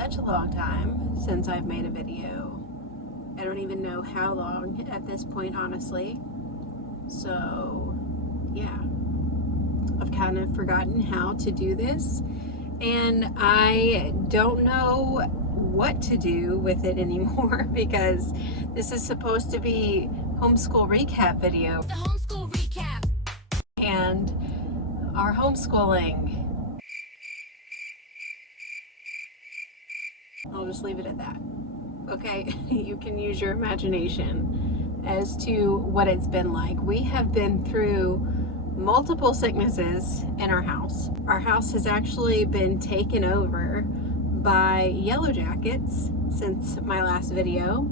such a long time since I've made a video. I don't even know how long at this point, honestly. So, yeah. I've kind of forgotten how to do this, and I don't know what to do with it anymore because this is supposed to be homeschool recap video. The homeschool recap. And our homeschooling. I'll just leave it at that. Okay, you can use your imagination as to what it's been like. We have been through multiple sicknesses in our house. Our house has actually been taken over by yellow jackets since my last video.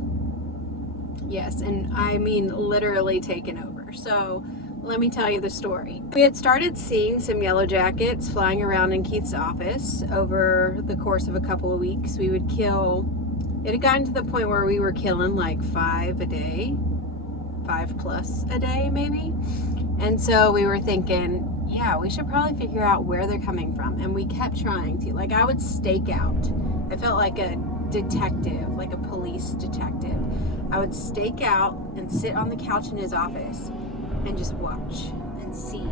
Yes, and I mean literally taken over. So let me tell you the story. We had started seeing some yellow jackets flying around in Keith's office over the course of a couple of weeks. We would kill, it had gotten to the point where we were killing like 5 a day, 5+ a day maybe. And so we were thinking, yeah, we should probably figure out where they're coming from. And we kept trying to. Like, I would stake out. I felt like a detective, like a police detective. I would stake out and sit on the couch in his office and just watch and see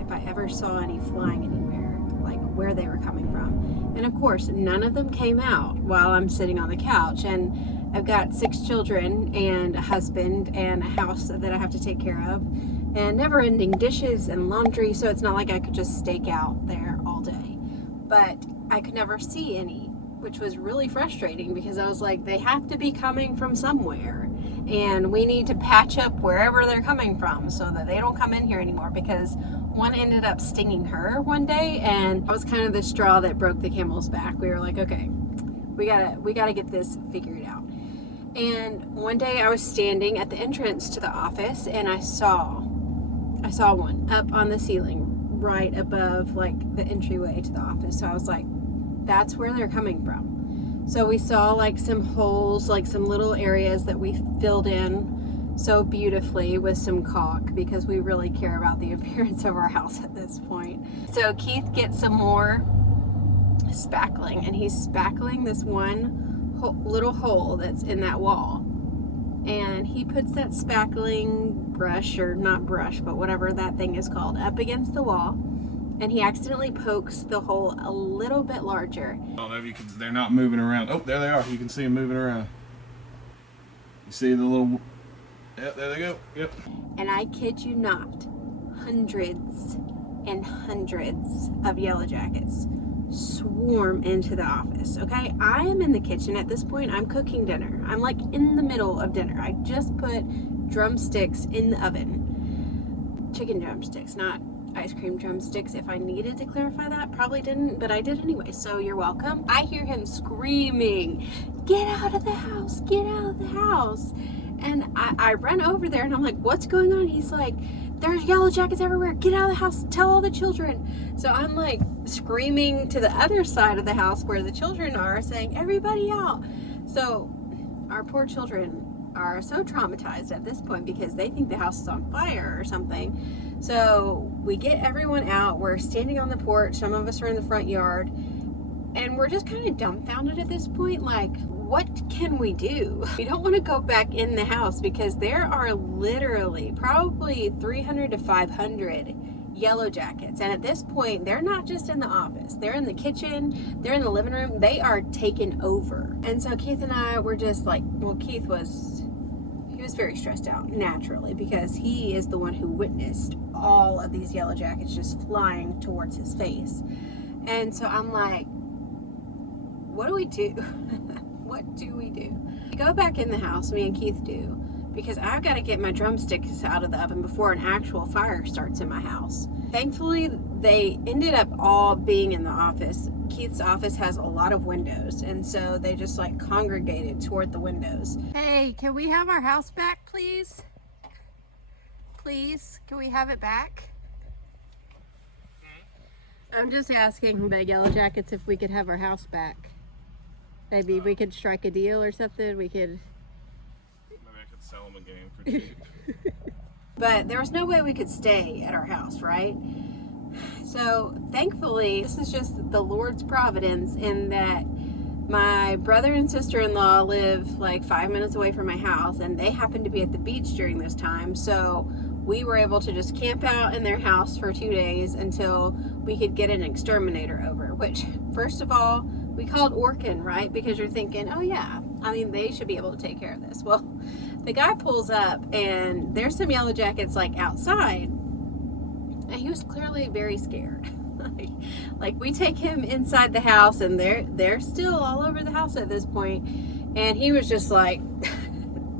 if I ever saw any flying anywhere, like where they were coming from. And of course, none of them came out while I'm sitting on the couch. And I've got 6 children and a husband and a house that I have to take care of, and never-ending dishes and laundry, so it's not like I could just stake out there all day. But I could never see any, which was really frustrating because I was like, they have to be coming from somewhere, and we need to patch up wherever they're coming from so that they don't come in here anymore, because one ended up stinging her one day, and that was kind of the straw that broke the camel's back. We were like, okay, we gotta get this figured out. And one day I was standing at the entrance to the office, and I saw one up on the ceiling right above like the entryway to the office. So I was like, that's where they're coming from. So we saw like some holes, like some little areas that we filled in so beautifully with some caulk, because we really care about the appearance of our house at this point. So Keith gets some more spackling, and he's spackling this one little hole that's in that wall. And he puts that spackling brush, or not brush, but whatever that thing is called, up against the wall, and he accidentally pokes the hole a little bit larger. I don't know if you can, they're not moving around. Oh, there they are. You can see them moving around. You see the little, yep, there they go, yep. And I kid you not, hundreds and hundreds of yellow jackets swarm into the office. Okay, I am in the kitchen at this point. I'm cooking dinner. I'm like in the middle of dinner. I just put drumsticks in the oven. Chicken drumsticks, not ice cream drumsticks. If I needed to clarify that, probably didn't, but I did anyway, so you're welcome. I hear him screaming, get out of the house, get out of the house. And I run over there and I'm like, what's going on? He's like, there's yellow jackets everywhere, get out of the house, tell all the children. So I'm like screaming to the other side of the house where the children are, saying, everybody out. So our poor children are so traumatized at this point because they think the house is on fire or something. So we get everyone out, we're standing on the porch, some of us are in the front yard, and we're just kind of dumbfounded at this point, like, what can we do? We don't want to go back in the house because there are literally probably 300 to 500 yellow jackets, and at this point they're not just in the office, they're in the kitchen, they're in the living room, they are taken over. And so Keith and I were just like, well, Keith was very stressed out naturally because he is the one who witnessed all of these yellow jackets just flying towards his face. And so I'm like, what do we do? What do we do? We go back in the house, me and Keith do, because I've got to get my drumsticks out of the oven before an actual fire starts in my house. Thankfully, they ended up all being in the office. Keith's office has a lot of windows, and so they just like congregated toward the windows. Hey, can we have our house back, please? Please, can we have it back? I'm just asking the yellow jackets if we could have our house back. Maybe we could strike a deal or something. We could. Maybe I could sell them a game for cheap. But there was no way we could stay at our house, right? So thankfully, this is just the Lord's providence in that My brother and sister-in-law live like 5 minutes away from my house, and they happened to be at the beach during this time, so we were able to just camp out in their house for 2 days until we could get an exterminator over, which, first of all, we called Orkin, right? Because you're thinking, oh yeah, I mean, they should be able to take care of this. Well, the guy pulls up, and there's some yellow jackets like outside, and he was clearly very scared. Like we take him inside the house, and they're still all over the house at this point, and he was just like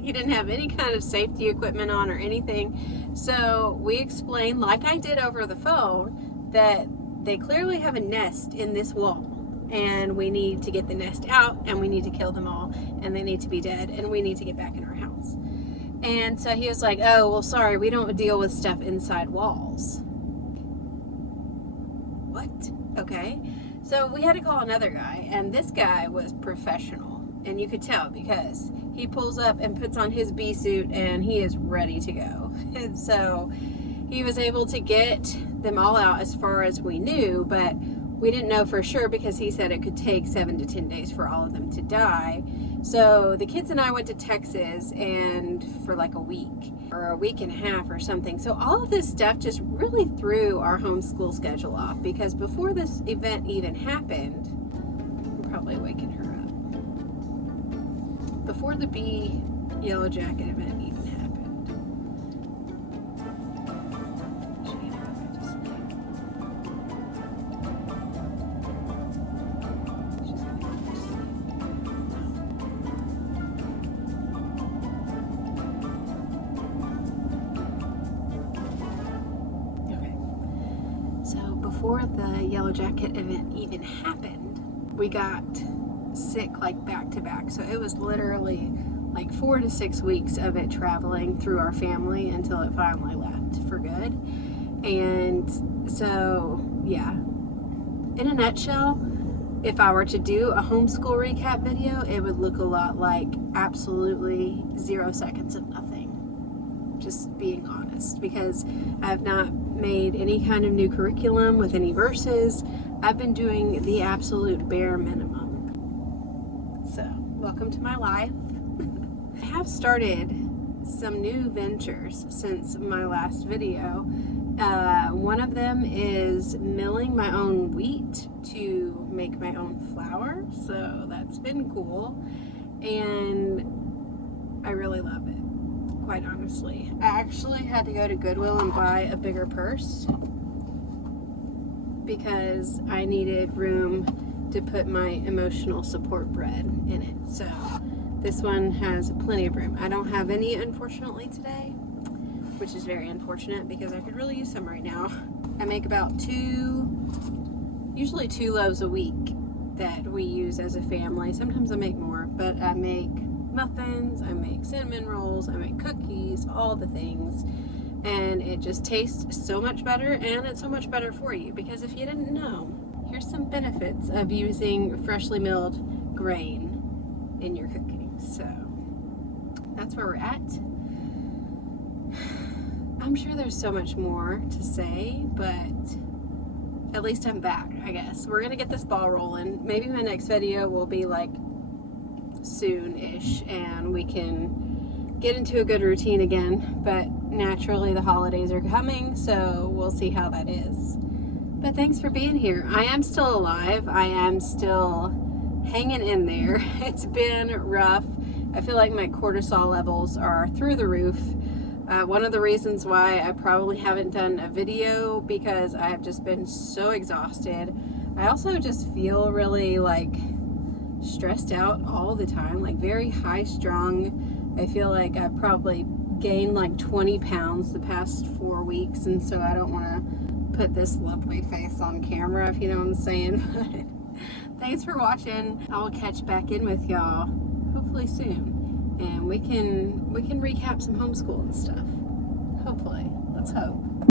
he didn't have any kind of safety equipment on or anything. So we explained, like I did over the phone, that they clearly have a nest in this wall, and we need to get the nest out, and we need to kill them all, and they need to be dead, and we need to get back in our house. And so he was like, oh, well, sorry, we don't deal with stuff inside walls. What? Okay. So we had to call another guy, and this guy was professional, and you could tell because he pulls up and puts on his bee suit, and he is ready to go. And so he was able to get them all out as far as we knew, but we didn't know for sure because he said it could take 7 to 10 days for all of them to die. So the kids and I went to Texas, and for like a week or a week and a half or something. So all of this stuff just really threw our homeschool schedule off, because before this event even happened, I'm probably waking her up. Before the bee yellow jacket event even happened, she had to go back to sleep. She's gonna go back to sleep. So before the yellow jacket event even happened, we got sick like back to back. So it was literally like 4 to 6 weeks of it traveling through our family until it finally left for good. And so, yeah, in a nutshell, if I were to do a homeschool recap video, it would look a lot like absolutely 0 seconds of nothing. Just being honest, because I've not made any kind of new curriculum with any verses. I've been doing the absolute bare minimum. So, welcome to my life. I have started some new ventures since my last video. One of them is milling my own wheat to make my own flour, so that's been cool, and I really love it. Quite honestly, I actually had to go to Goodwill and buy a bigger purse because I needed room to put my emotional support bread in it. So this one has plenty of room. I don't have any, unfortunately, today, which is very unfortunate because I could really use some right now. I make about usually 2 loaves a week that we use as a family. Sometimes I make more, but I make muffins, I make cinnamon rolls, I make cookies, all the things, and it just tastes so much better, and it's so much better for you, because if you didn't know, here's some benefits of using freshly milled grain in your cooking. So that's where we're at. I'm sure there's so much more to say, but at least I'm back, I guess. We're gonna get this ball rolling. Maybe my next video will be like soon-ish, and we can get into a good routine again, but naturally the holidays are coming, so we'll see how that is. But thanks for being here. I am still alive. I am still hanging in there. It's been rough. I feel like my cortisol levels are through the roof. One of the reasons why I probably haven't done a video, because I have just been so exhausted. I also just feel really like stressed out all the time, like very high strung. I feel like I've probably gained like 20 pounds the past 4 weeks, and so I don't want to put this lovely face on camera, if you know what I'm saying. But thanks for watching. I will catch back in with y'all hopefully soon, and we can recap some homeschool and stuff. Hopefully. Let's hope.